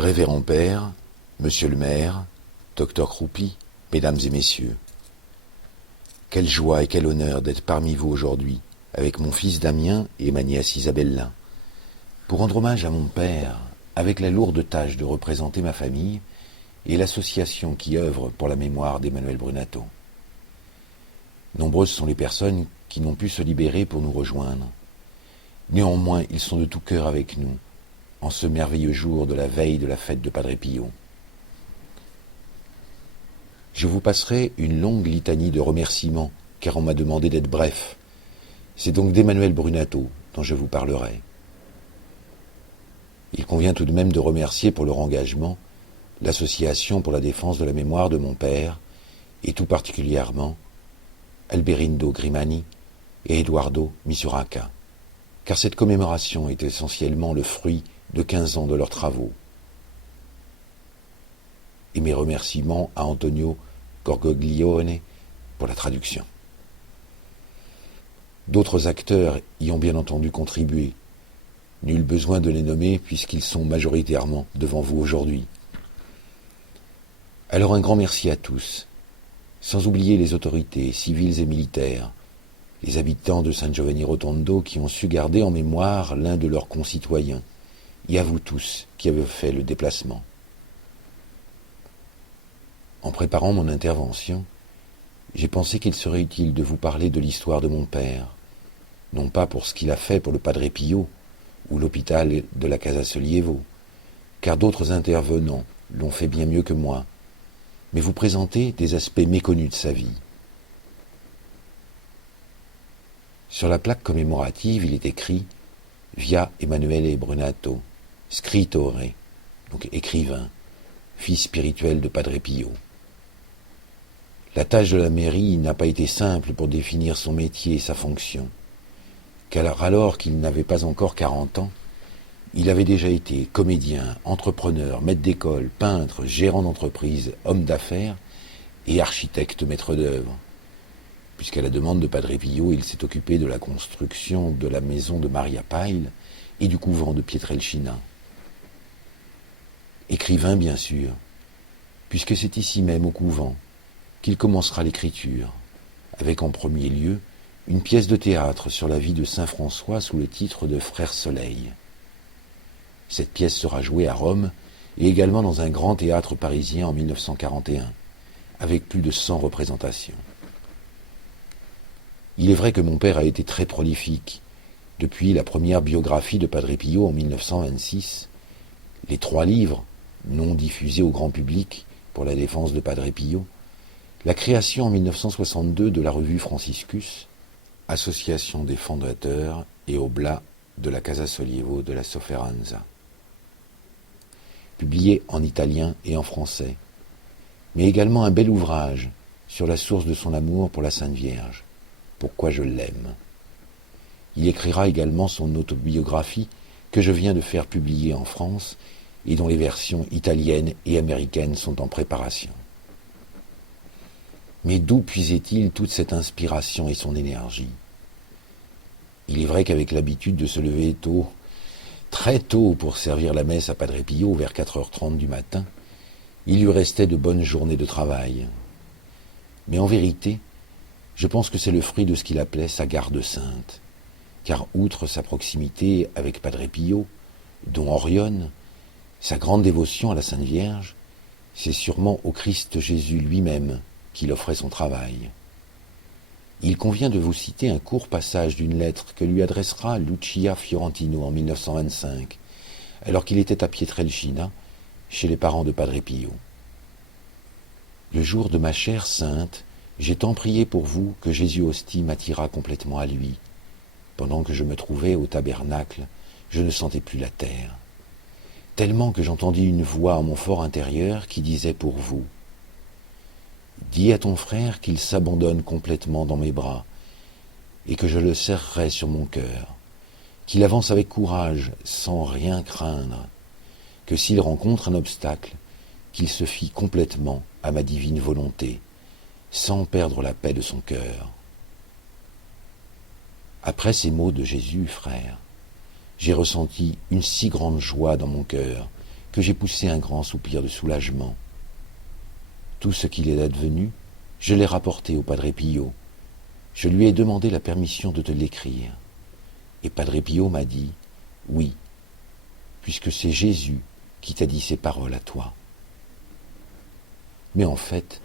Révérend Père, Monsieur le maire, Docteur Croupi, Mesdames et Messieurs, quelle joie et quel honneur d'être parmi vous aujourd'hui, avec mon fils Damien et ma nièce Isabella, pour rendre hommage à mon père, avec la lourde tâche de représenter ma famille et l'association qui œuvre pour la mémoire d'Emmanuel Brunato. Nombreuses sont les personnes qui n'ont pu se libérer pour nous rejoindre. Néanmoins, ils sont de tout cœur avec nous, en ce merveilleux jour de la veille de la fête de Padre Pio. Je vous passerai une longue litanie de remerciements, car on m'a demandé d'être bref. C'est donc d'Emmanuel Brunato dont je vous parlerai. Il convient tout de même de remercier pour leur engagement l'Association pour la défense de la mémoire de mon père, et tout particulièrement Alberindo Grimani et Eduardo Misuracca, car cette commémoration est essentiellement le fruit de 15 ans de leurs travaux. Et mes remerciements à Antonio Gorgoglione pour la traduction. D'autres acteurs y ont bien entendu contribué. Nul besoin de les nommer puisqu'ils sont majoritairement devant vous aujourd'hui. Alors un grand merci à tous, sans oublier les autorités civiles et militaires, les habitants de San Giovanni Rotondo qui ont su garder en mémoire l'un de leurs concitoyens, et à vous tous qui avez fait le déplacement. En préparant mon intervention, j'ai pensé qu'il serait utile de vous parler de l'histoire de mon père, non pas pour ce qu'il a fait pour le Padre Pio ou l'hôpital de la Casa Sollievo, car d'autres intervenants l'ont fait bien mieux que moi, mais vous présenter des aspects méconnus de sa vie. Sur la plaque commémorative, il est écrit « Via Emanuele Brunato, scrittore », donc écrivain, fils spirituel de Padre Pio. La tâche de la mairie n'a pas été simple pour définir son métier et sa fonction, car alors qu'il n'avait pas encore 40 ans, il avait déjà été comédien, entrepreneur, maître d'école, peintre, gérant d'entreprise, homme d'affaires et architecte maître d'œuvre, puisqu'à la demande de Padre Pio, il s'est occupé de la construction de la maison de Maria Pile et du couvent de Pietrelcina. Écrivain, bien sûr, puisque c'est ici même, au couvent, qu'il commencera l'écriture, avec en premier lieu une pièce de théâtre sur la vie de saint François sous le titre de Frère Soleil. Cette pièce sera jouée à Rome et également dans un grand théâtre parisien en 1941, avec plus de 100 représentations. Il est vrai que mon père a été très prolifique. Depuis la première biographie de Padre Pio en 1926, les 3 livres, non diffusés au grand public pour la défense de Padre Pio, la création en 1962 de la revue Franciscus, association des fondateurs et oblat de la Casa Sollievo de la Sofferenza, publié en italien et en français, mais également un bel ouvrage sur la source de son amour pour la Sainte Vierge, Pourquoi je l'aime. Il écrira également son autobiographie que je viens de faire publier en France et dont les versions italiennes et américaines sont en préparation. Mais d'où puisait-il toute cette inspiration et son énergie? Il est vrai qu'avec l'habitude de se lever tôt, très tôt pour servir la messe à Padre Pio vers 4h30 du matin, il lui restait de bonnes journées de travail. Mais en vérité, je pense que c'est le fruit de ce qu'il appelait sa garde sainte, car outre sa proximité avec Padre Pio, dont Orione, sa grande dévotion à la Sainte Vierge, c'est sûrement au Christ Jésus lui-même qu'il offrait son travail. Il convient de vous citer un court passage d'une lettre que lui adressera Lucia Fiorentino en 1925, alors qu'il était à Pietrelcina, chez les parents de Padre Pio. Le jour de ma chère sainte, j'ai tant prié pour vous que Jésus Hostie m'attira complètement à lui. Pendant que je me trouvais au tabernacle, je ne sentais plus la terre. Tellement que j'entendis une voix en mon fort intérieur qui disait pour vous: dis à ton frère qu'il s'abandonne complètement dans mes bras, et que je le serrerai sur mon cœur, qu'il avance avec courage, sans rien craindre, que s'il rencontre un obstacle, qu'il se fie complètement à ma divine volonté, sans perdre la paix de son cœur. Après ces mots de Jésus, frère, j'ai ressenti une si grande joie dans mon cœur que j'ai poussé un grand soupir de soulagement. Tout ce qu'il est advenu, je l'ai rapporté au Padre Pio. Je lui ai demandé la permission de te l'écrire. Et Padre Pio m'a dit « Oui, puisque c'est Jésus qui t'a dit ces paroles à toi. » Mais en fait,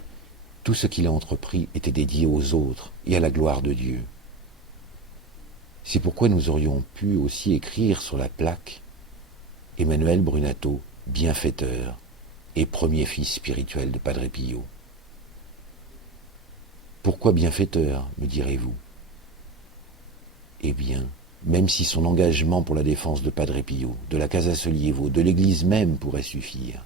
tout ce qu'il a entrepris était dédié aux autres et à la gloire de Dieu. C'est pourquoi nous aurions pu aussi écrire sur la plaque « Emmanuel Brunato, bienfaiteur et premier fils spirituel de Padre Pio ». Pourquoi bienfaiteur, me direz-vous? Eh bien, même si son engagement pour la défense de Padre Pio, de la Casa Sollievo, de l'Église même pourrait suffire,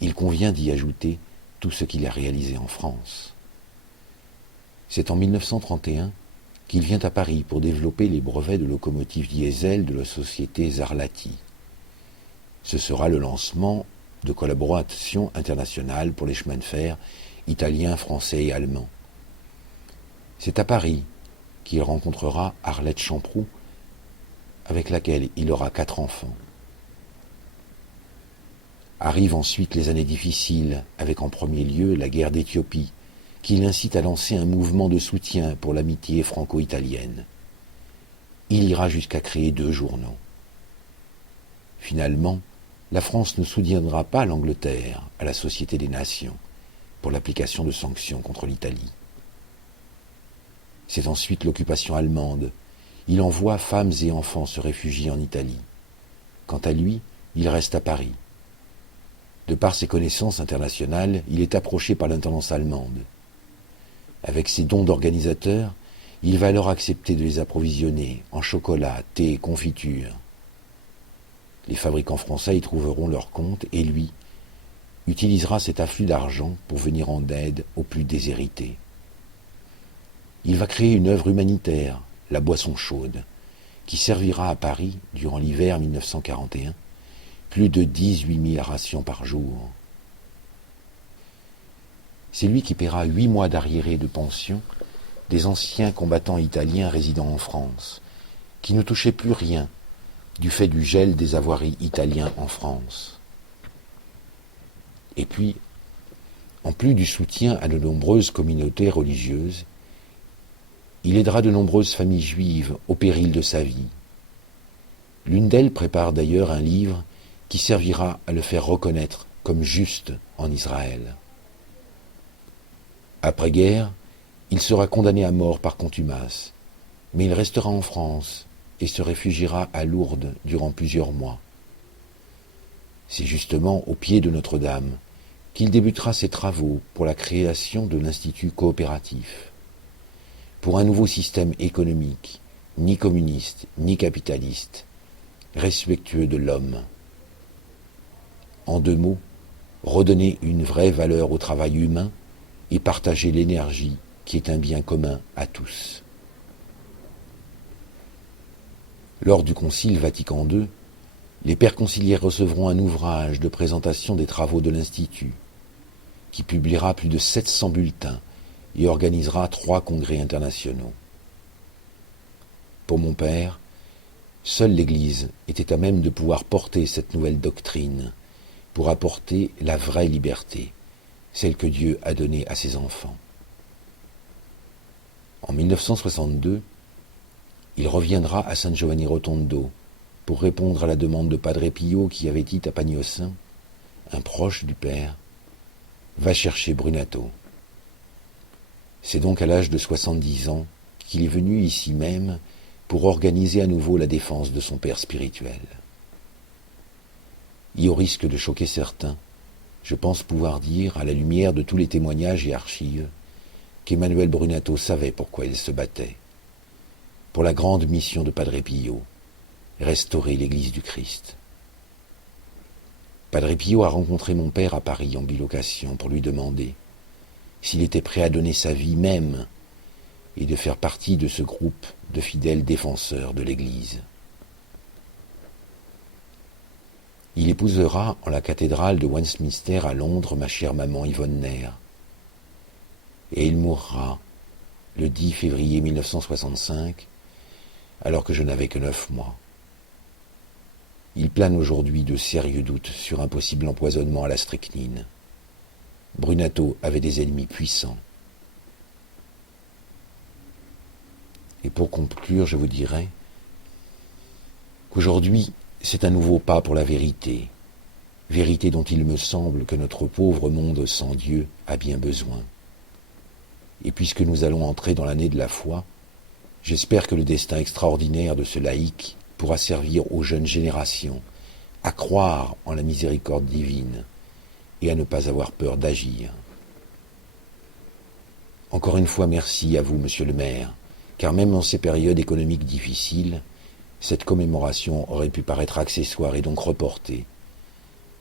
il convient d'y ajouter tout ce qu'il a réalisé en France. C'est en 1931 qu'il vient à Paris pour développer les brevets de locomotives diesel de la société Zarlati. Ce sera le lancement de collaborations internationales pour les chemins de fer italiens, français et allemands. C'est à Paris qu'il rencontrera Arlette Champroux, avec laquelle il aura 4 enfants. Arrivent ensuite les années difficiles, avec en premier lieu la guerre d'Éthiopie, qui l'incite à lancer un mouvement de soutien pour l'amitié franco-italienne. Il ira jusqu'à créer 2 journaux. Finalement, la France ne soutiendra pas l'Angleterre à la Société des Nations pour l'application de sanctions contre l'Italie. C'est ensuite l'occupation allemande. Il envoie femmes et enfants se réfugier en Italie. Quant à lui, il reste à Paris. De par ses connaissances internationales, il est approché par l'intendance allemande. Avec ses dons d'organisateur, il va alors accepter de les approvisionner en chocolat, thé, confitures. Les fabricants français y trouveront leur compte et lui utilisera cet afflux d'argent pour venir en aide aux plus déshérités. Il va créer une œuvre humanitaire, la boisson chaude, qui servira à Paris, durant l'hiver 1941, plus de 18 000 rations par jour. C'est lui qui paiera 8 mois d'arriérés de pension des anciens combattants italiens résidant en France, qui ne touchaient plus rien du fait du gel des avoiries italiens en France. Et puis, en plus du soutien à de nombreuses communautés religieuses, il aidera de nombreuses familles juives au péril de sa vie. L'une d'elles prépare d'ailleurs un livre qui servira à le faire reconnaître comme juste en Israël. Après-guerre, il sera condamné à mort par contumace, mais il restera en France et se réfugiera à Lourdes durant plusieurs mois. C'est justement au pied de Notre-Dame qu'il débutera ses travaux pour la création de l'Institut coopératif, pour un nouveau système économique, ni communiste, ni capitaliste, respectueux de l'homme. En 2 mots, redonner une vraie valeur au travail humain et partager l'énergie qui est un bien commun à tous. Lors du Concile Vatican II, les pères conciliaires recevront un ouvrage de présentation des travaux de l'Institut, qui publiera plus de 700 bulletins et organisera 3 congrès internationaux. Pour mon père, seule l'Église était à même de pouvoir porter cette nouvelle doctrine pour apporter la vraie liberté, celle que Dieu a donnée à ses enfants. En 1962, il reviendra à San Giovanni Rotondo pour répondre à la demande de Padre Pio qui avait dit à Pagnosin, un proche du père, « Va chercher Brunato ». C'est donc à l'âge de 70 ans qu'il est venu ici même pour organiser à nouveau la défense de son père spirituel. Et au risque de choquer certains, je pense pouvoir dire, à la lumière de tous les témoignages et archives, qu'Emmanuel Brunato savait pourquoi il se battait. Pour la grande mission de Padre Pio, restaurer l'Église du Christ. Padre Pio a rencontré mon père à Paris en bilocation pour lui demander s'il était prêt à donner sa vie même et de faire partie de ce groupe de fidèles défenseurs de l'Église. Il épousera en la cathédrale de Westminster à Londres ma chère maman Yvonne Nair. Et il mourra le 10 février 1965, alors que je n'avais que 9 mois. Il plane aujourd'hui de sérieux doutes sur un possible empoisonnement à la strychnine. Brunato avait des ennemis puissants. Et pour conclure, je vous dirais qu'aujourd'hui, c'est un nouveau pas pour la vérité, vérité dont il me semble que notre pauvre monde sans Dieu a bien besoin. Et puisque nous allons entrer dans l'année de la foi, j'espère que le destin extraordinaire de ce laïc pourra servir aux jeunes générations à croire en la miséricorde divine et à ne pas avoir peur d'agir. Encore une fois, merci à vous, monsieur le maire, car même en ces périodes économiques difficiles, cette commémoration aurait pu paraître accessoire et donc reportée.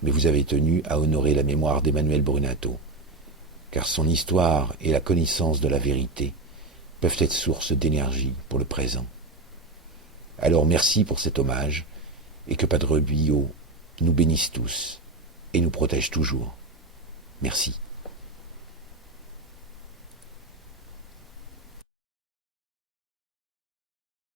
Mais vous avez tenu à honorer la mémoire d'Emmanuel Brunato, car son histoire et la connaissance de la vérité peuvent être source d'énergie pour le présent. Alors merci pour cet hommage, et que Padre Biot nous bénisse tous et nous protège toujours. Merci.